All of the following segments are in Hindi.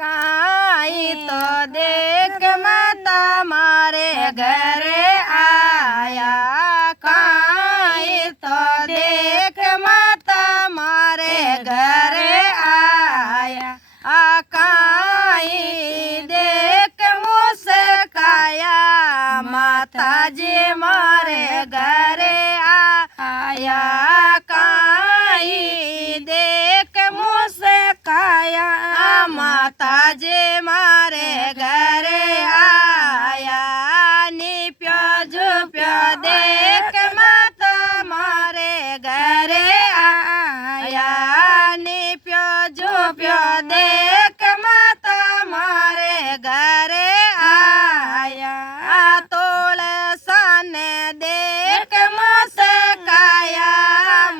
काई तो देख माता मारे घरे आया। काई तो देख माता मारे घरे आया। काई देख मुस्काया माता जी मारे घरे आया। काई देख मुस्काया माता जी मारे घरे आया। निप्यो झुप्यो देख माता मारे घरे आया। निप्यो झुप्यो देख माता मारे घरे आया। तुलसन देख मुस्काया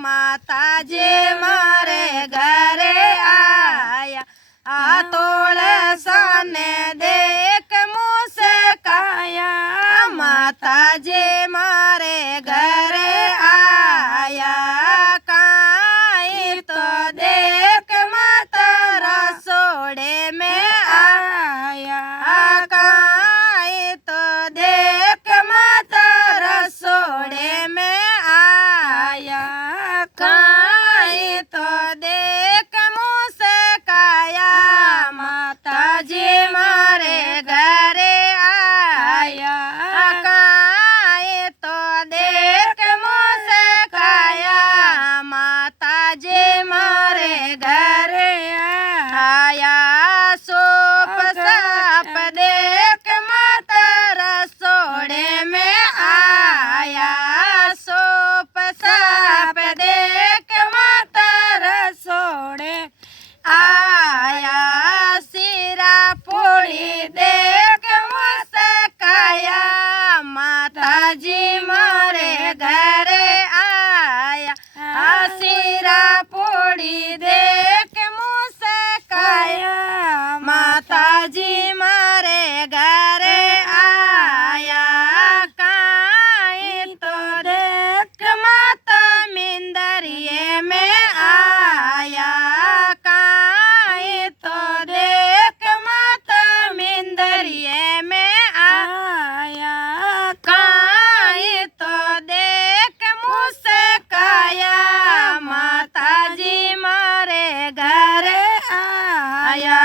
माता जी मारे घरे आया। तुलसन देख मुस्काया माता जी मारे घरे आया। काई तो देख माता रसोड़े में आया। काई तो देख माता रसोड़े में आया। काई तो देख मुस्काया माता जी मारे घरे आया। काई तो देख मुस्काया माता जी मारे घरे आया। सूप साप देख माता रसोड़े में आया। सूप साप देख माता रसोड़े आया। सिरा पूड़ी देख मुस्काया माता जी मारे घरे आया। सिरा पूड़ी देख मुस्काया माता जी मारे घरे आया। काई तो देख माता मिंदरिये में आया। काई तो देख माता मिंदरिये में आया। काई तो देख मुस्काया माता जी मारे घरे आया।